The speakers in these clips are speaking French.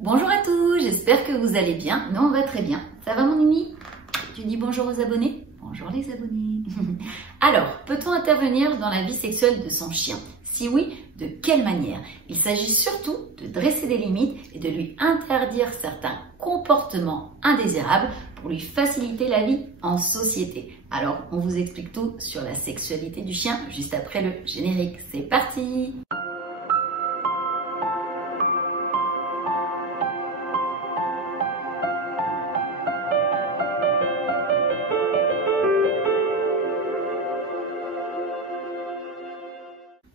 Bonjour à tous, j'espère que vous allez bien. Nous, on va très bien. Ça va mon Mimi? Tu dis bonjour aux abonnés? Bonjour les abonnés. Alors, peut-on intervenir dans la vie sexuelle de son chien? Si oui, de quelle manière? Il s'agit surtout de dresser des limites et de lui interdire certains comportements indésirables pour lui faciliter la vie en société. Alors, on vous explique tout sur la sexualité du chien juste après le générique. C'est parti!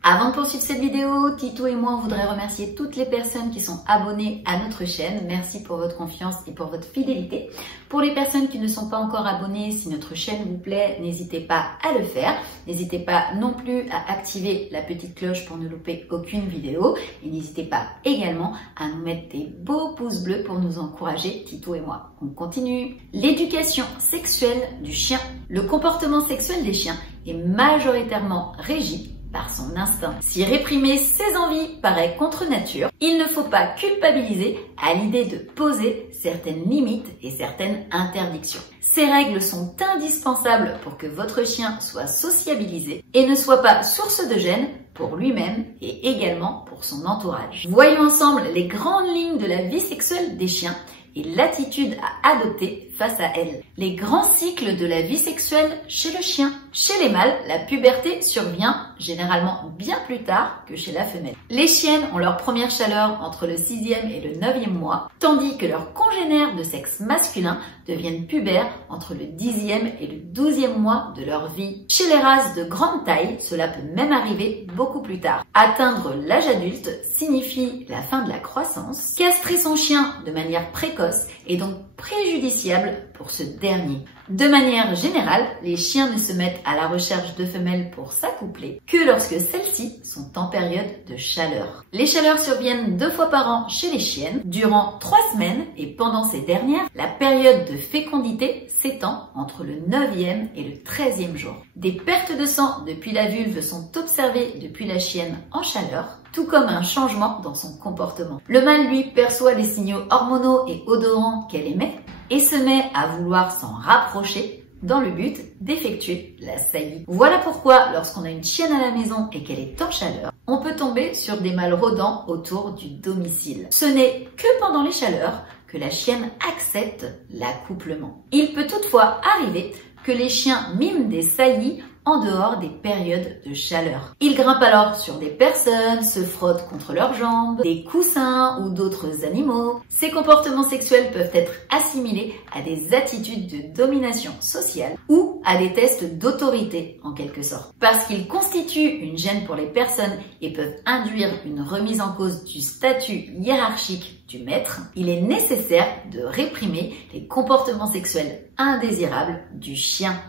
Avant de poursuivre cette vidéo, Tito et moi, on voudrait remercier toutes les personnes qui sont abonnées à notre chaîne. Merci pour votre confiance et pour votre fidélité. Pour les personnes qui ne sont pas encore abonnées, si notre chaîne vous plaît, n'hésitez pas à le faire. N'hésitez pas non plus à activer la petite cloche pour ne louper aucune vidéo. Et n'hésitez pas également à nous mettre des beaux pouces bleus pour nous encourager, Tito et moi. On continue. L'éducation sexuelle du chien. Le comportement sexuel des chiens est majoritairement régi par son instinct. Si réprimer ses envies paraît contre nature, il ne faut pas culpabiliser à l'idée de poser certaines limites et certaines interdictions. Ces règles sont indispensables pour que votre chien soit sociabilisé et ne soit pas source de gêne pour lui-même et également pour son entourage. Voyons ensemble les grandes lignes de la vie sexuelle des chiens et l'attitude à adopter face à elle. Les grands cycles de la vie sexuelle chez le chien. Chez les mâles, la puberté survient généralement bien plus tard que chez la femelle. Les chiennes ont leur première chaleur entre le 6e et le 9e mois, tandis que leurs congénères de sexe masculin deviennent pubères entre le 10e et le 12e mois de leur vie. Chez les races de grande taille, cela peut même arriver beaucoup plus tard. Atteindre l'âge adulte signifie la fin de la croissance. Castrer son chien de manière précoce est donc préjudiciable pour ce dernier. De manière générale, les chiens ne se mettent à la recherche de femelles pour s'accoupler que lorsque celles-ci sont en période de chaleur. Les chaleurs surviennent 2 fois par an chez les chiennes, durant 3 semaines, et pendant ces dernières, la période de fécondité s'étend entre le 9e et le 13e jour. Des pertes de sang depuis la vulve sont observées depuis la chienne en chaleur, tout comme un changement dans son comportement. Le mâle, lui, perçoit les signaux hormonaux et odorants qu'elle émet et se met à vouloir s'en rapprocher dans le but d'effectuer la saillie. Voilà pourquoi, lorsqu'on a une chienne à la maison et qu'elle est en chaleur, on peut tomber sur des mâles rôdant autour du domicile. Ce n'est que pendant les chaleurs que la chienne accepte l'accouplement. Il peut toutefois arriver que les chiens miment des saillies en dehors des périodes de chaleur. Ils grimpent alors sur des personnes, se frottent contre leurs jambes, des coussins ou d'autres animaux. Ces comportements sexuels peuvent être assimilés à des attitudes de domination sociale ou à des tests d'autorité en quelque sorte. Parce qu'ils constituent une gêne pour les personnes et peuvent induire une remise en cause du statut hiérarchique du maître, il est nécessaire de réprimer les comportements sexuels indésirables du chien.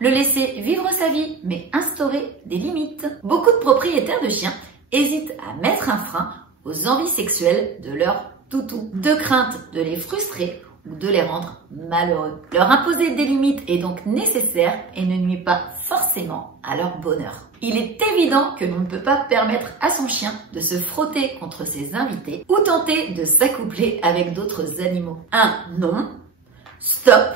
Le laisser vivre sa vie, mais instaurer des limites. Beaucoup de propriétaires de chiens hésitent à mettre un frein aux envies sexuelles de leur toutou, de crainte de les frustrer ou de les rendre malheureux. Leur imposer des limites est donc nécessaire et ne nuit pas forcément à leur bonheur. Il est évident que l'on ne peut pas permettre à son chien de se frotter contre ses invités ou tenter de s'accoupler avec d'autres animaux. Un non, stop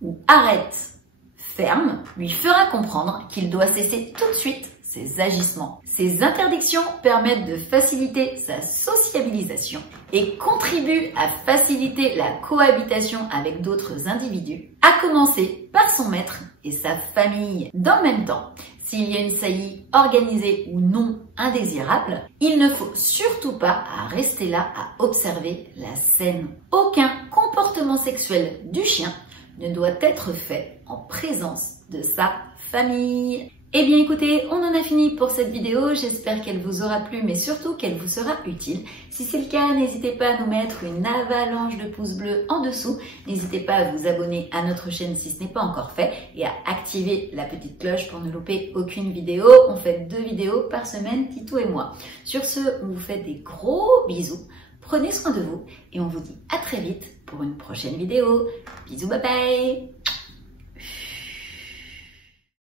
ou arrête ferme lui fera comprendre qu'il doit cesser tout de suite ses agissements. Ces interdictions permettent de faciliter sa sociabilisation et contribuent à faciliter la cohabitation avec d'autres individus, à commencer par son maître et sa famille. Dans le même temps, s'il y a une saillie organisée ou non indésirable, il ne faut surtout pas rester là à observer la scène. Aucun comportement sexuel du chien ne doit être fait en présence de sa famille. Eh bien écoutez, on en a fini pour cette vidéo, j'espère qu'elle vous aura plu mais surtout qu'elle vous sera utile. Si c'est le cas, n'hésitez pas à nous mettre une avalanche de pouces bleus en dessous, n'hésitez pas à vous abonner à notre chaîne si ce n'est pas encore fait et à activer la petite cloche pour ne louper aucune vidéo. On fait 2 vidéos par semaine, Tito et moi. Sur ce, on vous fait des gros bisous, prenez soin de vous et on vous dit à très vite pour une prochaine vidéo. Bisous, bye bye!